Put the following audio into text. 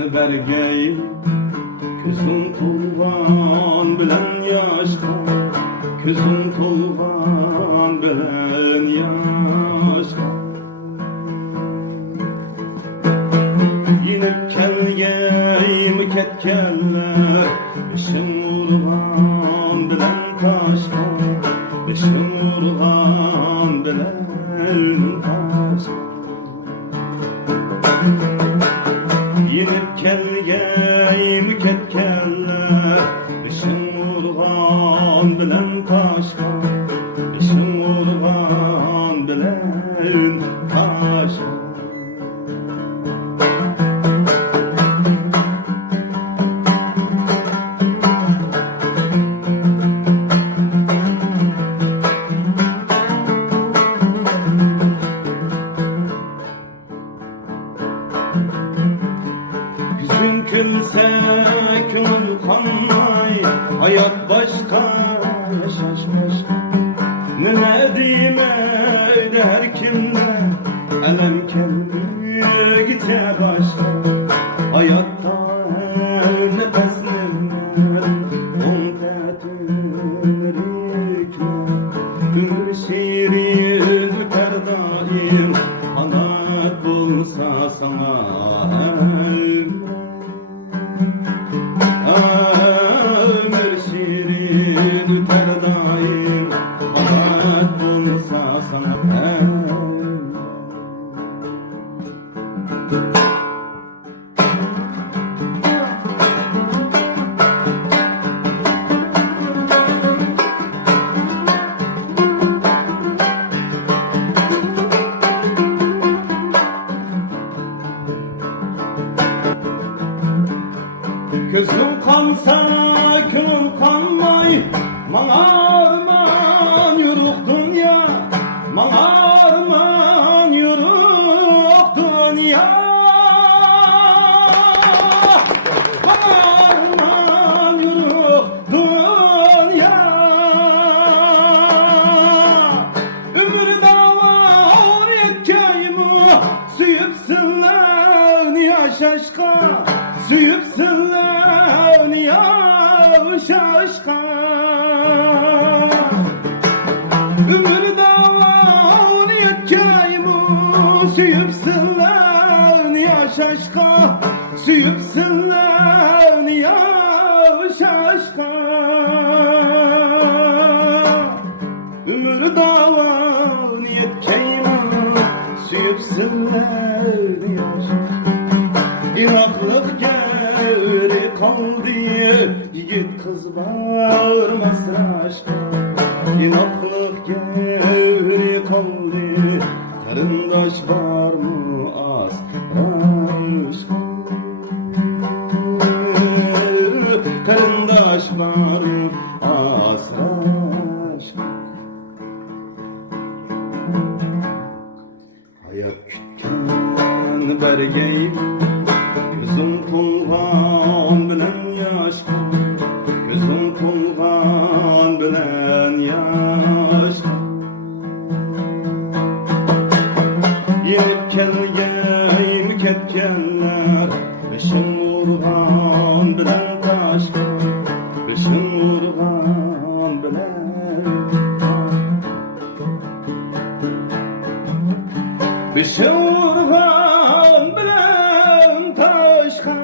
bergey Közüm tulgan bilen yaşka Közüm tulgan bilen yaşka Yinip kelgeyim ketkenler Beşim urgan bilen taşka Beşim urgan bilen taşka Yinip kelgeyim ketkenler Beşim urgan bilen taşka Beşim urgan bilen taşka Yüzün külse kül kanmay Hayat başka şaşmış Ne diyeyim der kimde Elem kelmiyor gite başka Hayatta nefeslenler On tetünler Ömür şiiri öter daim Halat bulsa sana Ömür şirin öter daim Hayat bulsa sana Gözüm kansa könül kanmay Maňa arman ýuruk dünýä Maňa arman ýuruk dünýä Maňa arman ýuruk dünýä Ömür dawan etkeýimi Süýüpsinler ýaşaşka Süýüpsinler ýaşaşka Ömür dawan etkeýimi Süýüpsinler ýaşaşka Süýüpsinler ýaşaşka Ömür dawan etkeýimi Süýüpsinler ýaşaşka İnaklık geri kaldı Yigit kız bağırmaz aşka İnaklık geri kaldı Karındaş var mı az aşka Karındaş var mı az aşka Hayat kütken bergeyim Gözüm tulgan bilen yaşka Gözüm tulgan bilen yaşka Yinip kelgeyim ketkenler Beşim urgan bilen taşka Beşim urgan bilen Beşim urgan bilen taşka